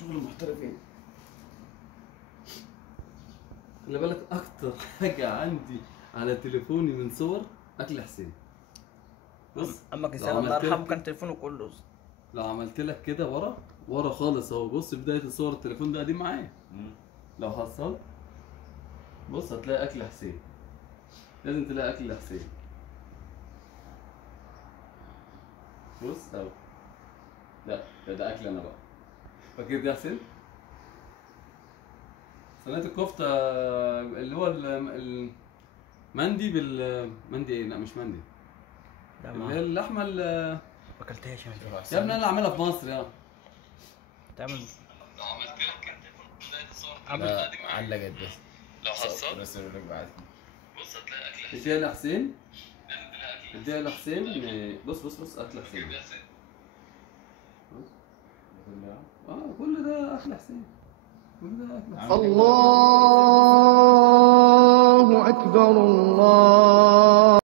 شغل محترفين. خلي بالك اكتر حاجه عندي على تليفوني من صور اكل حسين. بص عمك حسين الله يرحمه كان تليفونه كله. لو عملت لك كده ورا خالص اهو، بص بدايه الصور التليفون ده قديم معايا. لو حصلت بص هتلاقي اكل حسين، لازم تلاقي اكل حسين. بص اهو، ده اكل انا بقى. فاكر دي يا حسين؟ صينية الكفتة اللي هو المندي مندي ايه؟ لا مش مندي، اللي هي اللحمة ما اكلتهاش يا ابني انا اللي عاملها في مصر يا تعمل. لو عملت لك انت بداية الصور علقت بس. لو حصلت بس لك بعد. بص هتلاقي اكل حسين. اديها لحسين، اديها لحسين. بص اكل حسين. كل ده اكل حسين، كل ده اكل حسين. الله أكبر الله.